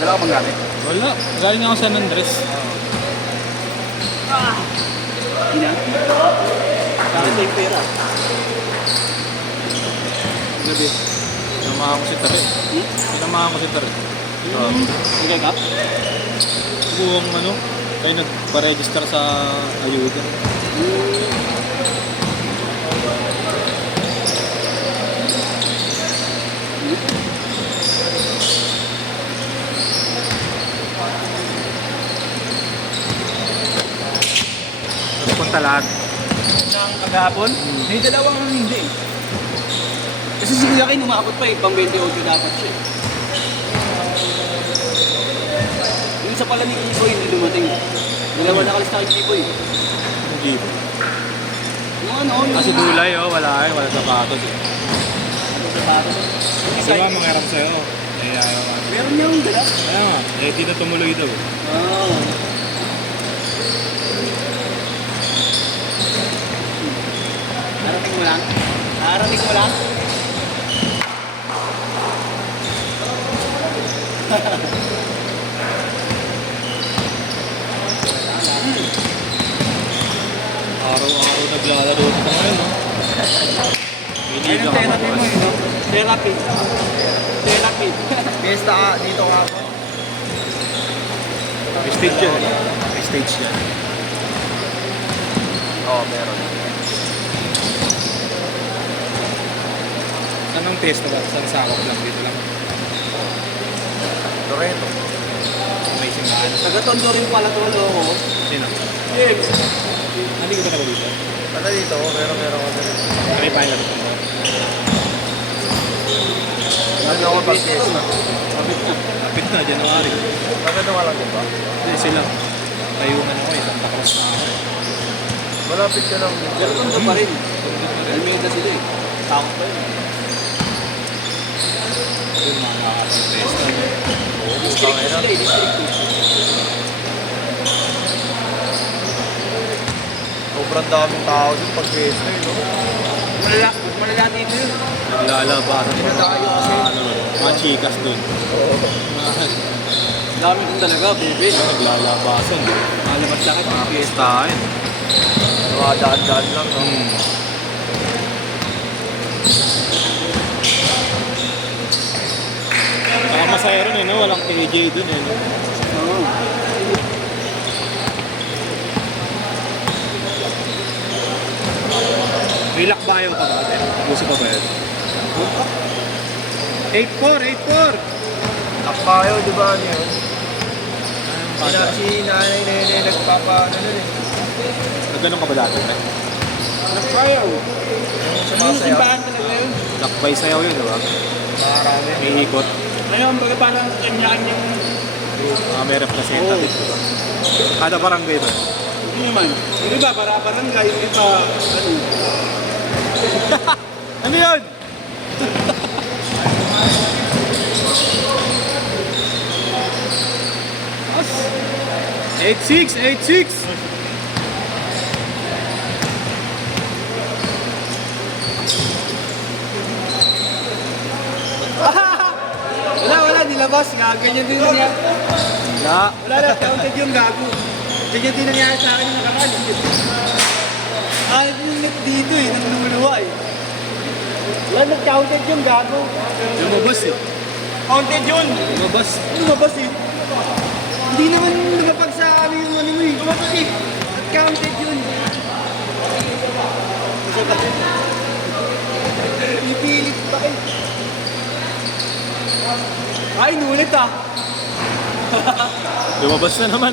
Wala ka bang gamit? Wala. Galing ako sa San Andres. Ina? Bakit may pera? Gabi. Pinamahan ko si Tari. Pinamahan ko si Tari. Okay ka? Buong ano, kayo nagpa-register sa ayuda. Punta lahat. Nang kagahapon? May dalawang hindi. Kasi si Kuya Kin umakot pa eh, pang 28 dapat siya. Yung isa pala ni Kiboy hindi dumating. Dalawa nakalista kay Kiboy. Hindi. Yung ano, yung Kasi gulay oh, wala eh, wala sapatos eh. ano sapatos. Yung isa, Di ba mangarap sa'yo? Eh, ayaw nga. meron niya yung dala. Kaya nga, eh di na tumuloy daw. Oo. Narating mo lang? Narating mo lang? Araw-araw naglalaro ito sa ngayon, no? Hindi Ayun ka ang therapy mo makabukas. eh, no? Therapy. Therapy. Fiesta ka, dito ka ako. May stage yan. May stage yan. Oo, meron. Anong test ba? Saan sakop lang? Dito lang. Loreto. May simbahan. Taga-tondo rin pala tulo ako. Sino? James. Hindi ko ba na dito? Pata dito, meron ako dito. May pilot ko. Ano ako pag-fiesta? Kapit na, January. Maganda nga lang din ba? Hindi sila. Tayungan ako eh. Santa Cruz na ako eh. Malapit ka lang. Pero tondo pa rin. Almeida sila eh. Takot pa yun. Yun mga nakakapag-test. District sila eh, district. Sobrang daming tao dun pag-fiesta eh, no? Malala dito yun. Naglalabasan pa Pinadayo kasi. mga chikas dun. Dami kong talaga, bebe. Naglalabasan. Malabas lang Mga fiestahin. mga daan-daan lang, no? Saka masaya rin eh, no? Walang KJ dun eh, no? Oo. May lakbayo pa ba? Puso pa ba yun? 8-4! Takpayo, di ba ano yun? Pata. Si nanay nene nagpapa, ano nun eh. Nagganong ka ba dati? Takpayo. Sumasayaw. Simbahan talaga yun. Lakbay sayaw yun, di ba? Marami. May ikot. Ngayon, baga parang kanya-kanyang May representative, di ba? Kada barangay ba? hindi naman. Yung iba, para barangay, yung iba, ano, Ano yun? As 8-6! Wala, nilabas. Ganyan din niya. Ya. Wala na, counted yung gago. Ganyan din nangyari sa akin yung nakaraan. Ano yung net dito eh, nangluluwa eh. Wala, nag-counted yung gago. Lumabas eh. Counted yun. Lumabas. Lumabas eh. Hindi naman lumapag sa amin yung ano mo eh. Lumabas eh. Nag-counted yun. Ipilit pa eh. Ay, nulit ah. Lumabas na naman.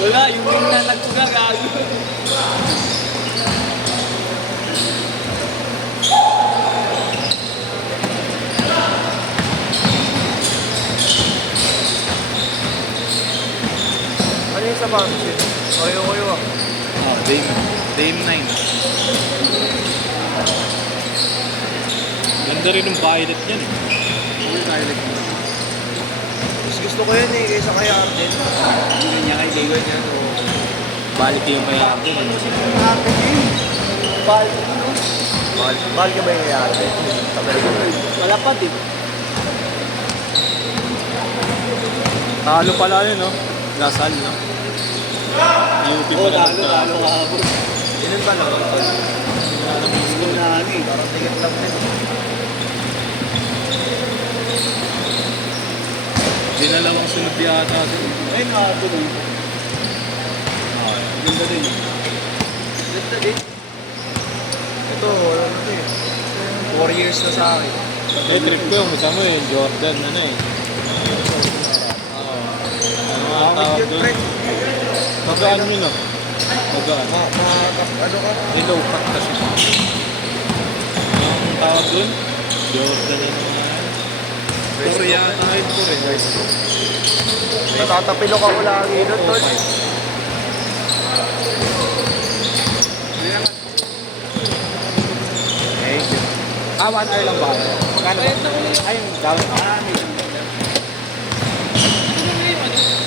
Wala, yung wing na nagpuga gago. Ano yung sa function? Koyo ah. Oh, Dame 9. Ganda rin yung violet yan eh. Ano violet? Mas gusto ko yun eh, kaysa kay Arden. Hindi niya kay David yan. Balik yung kay Arden. Arden yun. Bahal ko no? Bahal ka ba yung kay Arden? Wala pa din. Talo pala yun, no? Lasal, no? UP Oo, pala talo kahapon. Ilan ba lang? Unahan eh. Parang ticket lang din. Dinalawang sunod yata din. Ay, nakatuloy. Ganda din. Ganda din. Ito, wala na ito eh. 4 years na sa akin. Eh, trip ko yung kasama yung Jordan, ano eh. Oo. Ano nga ang tawag doon? Magaan yun, no? Magaan. Ano ka? Eh, low cut kasi. Ano ang tawag doon? Jordan yun. Puro yata yun po rin. Natatapilok ako lagi nun, tol. Ah, 1 hour lang ba? Magkano ba? Ay, yung down. Marami.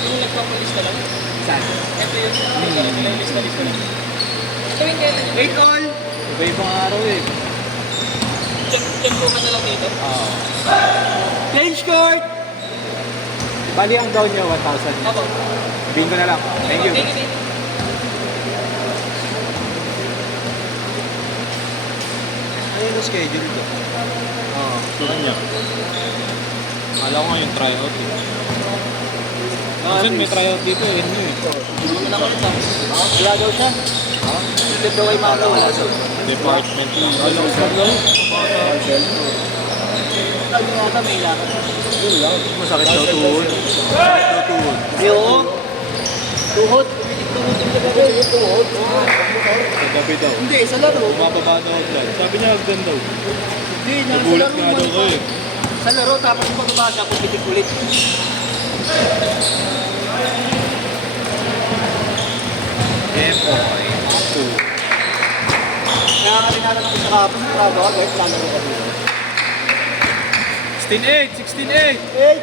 Yung nagpapalista lang? Saan? Ito yung lista lang. Ito yung kailan yun? Wait all! Iba-ibang araw eh. Diyan po ka na lang dito? Oo. Change court! Bali ang down niya, 1,000 niya. Opo. Sabihin ko na lang. Thank you. Thank you. Ano yung schedule ko? Oo, sukan niya. Akala ko nga yung tryout eh. Kasi may tryout dito eh. Ano eh. Ano lang ulit lang? Wala daw siya. Dito daw ay mga wala daw. Department lang. Alam ko lang. Sabi mo ata may lakad. Yun lang. Masakit daw tuhod. Masakit daw tuhod. Oo. Tuhod. Tumitik tuhod yung gabi. Tuhod. Sa gabi daw. Hindi, sa laro. Bumababa daw dyan. Sabi niya hagdan daw. Hindi, nasa Nagulat laro nga daw ko eh. Sa laro, tapos pagbaba siya, pumitik ulit. Kaya ka rin natin ako sa kapos, prado ka, guys, lalo ka dito. 16-8! 16-8! Eh!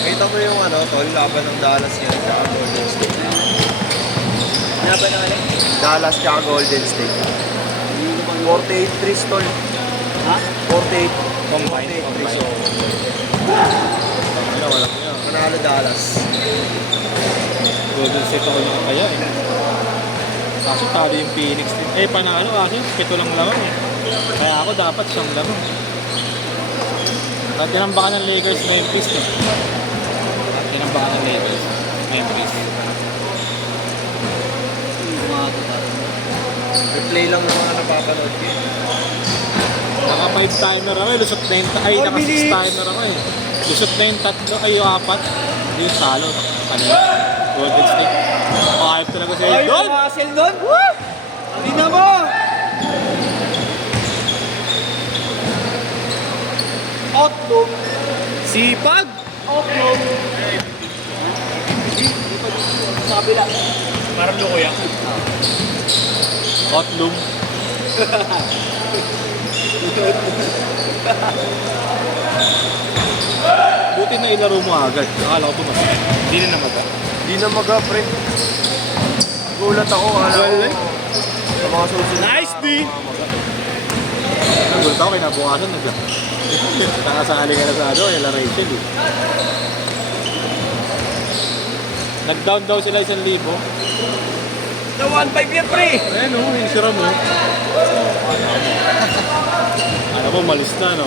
Kita mo yung ano, tol, laban ng Dallas yan sa Golden State. Laban na alin? Dallas tsaka Golden State. 48-3 tol. Ha? 48. Combine. 48-3 so. Wala, wala ko yan. Manalo Dallas. Golden State ako lang kaya eh. Kaso talo yung Phoenix din. Eh, panalo kasi 7 lang lamang eh. Kaya ako dapat siyang lamang. At tinambakan ng Lakers Memphis eh. Tinambakan ng Lakers Memphis. Replay lang yung mga napapanood ko. Naka 5 timer ako eh. Lusot na yung ay, Four naka 6 minutes. timer ako eh. Lusot na yung 3 ay yung 4. Hindi yung talo. Ano yun? Golden State. Ayop talaga siya Ay, doon. yung Hassel doon? Woo! Hindi na mo! Outlook. Sipag! Outlook. Sabi lang. Parang loko yan. Otlum. Buti na ilaro mo agad. Akala ko pumasok. Hindi na namaga. Di na mag-pre. Gulat ako. Ano Well, eh. sa mga susunod. Nice, D! Nagulat ako kinabukasan. Nakasali ka na sa ano, Ella Rachel eh. Nag-down daw sila 1,000. Na 1.5 yan, pre! Ayan o, yung sira mo. Alam mo, malis na, no?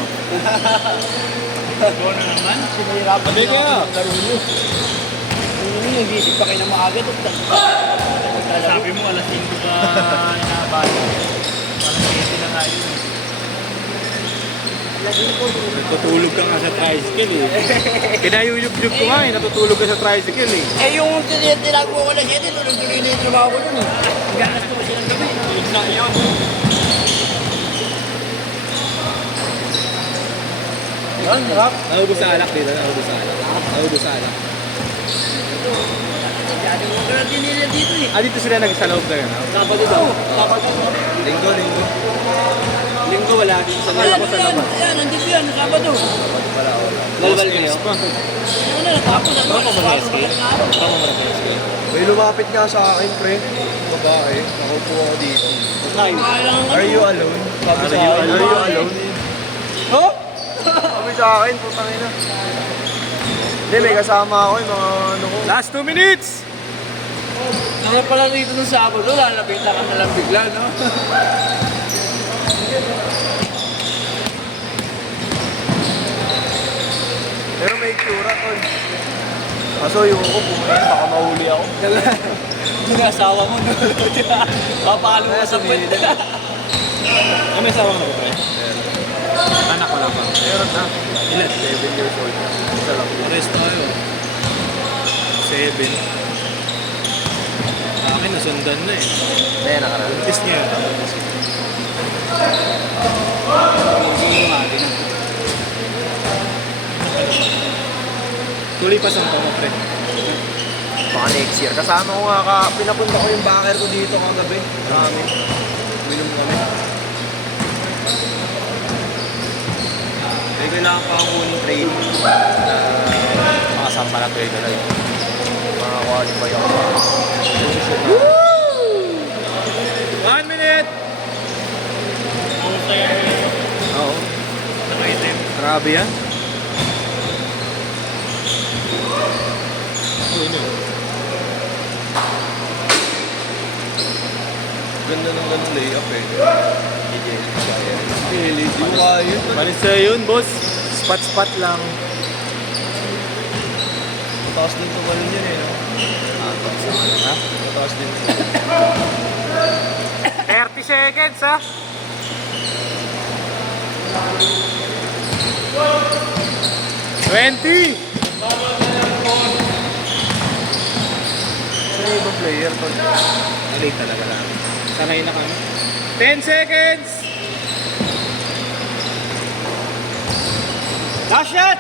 Doon na naman. Sinahirapan Sabi kaya. laro nyo. Nag-iisip pa kayo na maaga. Sabi mo, alas 5 pa inabala. Parang 20 na nga yun. Natutulog ka nga sa tricycle eh. Kinayuyub-yub ko nga eh, natutulog ka sa tricycle eh. Eh, yung tinago ko na siya, tuloy-tuloy na yung trabaho ko nun eh. Ganas ko kasi ng gabi. Tulog na yun. Yan, harap. Naubos sa alak dito, naubos sa alak. Naubos sa alak. Masyado mo ka natin nila dito eh. Ah, dito sila nag-sa-loob na yun. Sabado daw. Sabado. Linggo. Linggo wala dito sa Ayan, ako sa labas. ayan, nandito yan, Sabado. Wala. Lalbal kayo? Expo. Ano na, natapos na. Baka mo mag-SK? Baka mo mag-SK? May lumapit nga sa akin, pre. Babae. Nakaupo ako dito. Ay. Are you alone? Sabi sa akin, are you alone? Oh? Sabi sa akin, putang ina. Hindi, may kasama ako yung mga ano ko. Last 2 minutes! Ano pala rito nung Sabado, lalapitan ka na lang bigla, no? Pero may tsura, tol. Kaso yung ko, pumain, baka mahuli ako. Yung asawa mo, no? Papalo ka sa puwet. May asawa na ba, pre? Anak ko lang ba? Meron na. Ilan? 7 years old. Isa lang. Pares tayo. 7. Sa akin, nasundan na eh. Hindi, nakaraan. Buntis niya yun. Tuloy pa sa mo, pre. Baka next year. Kasama ko nga, pinapunta ko yung backer ko dito kagabi. Sa amin. Minom kami. May kailangan pa ako ng training. Mga sampa na 12 na lang. Mga qualify ako. Position na. 1 minute! Oo. Nakaitim. Grabe yan. Ganda ng ganun layup eh. Ijelit siya yan. Ijelit. Yung kaya. Palis sa'yo yun, boss. Spot-spot lang. Mataas din tumalon yun eh, no? Ha? Mataas din. 30 seconds, ha? 20! Sino yung ibang player to? Alay talaga lang. Sanay na kami. 10 seconds! Last shot!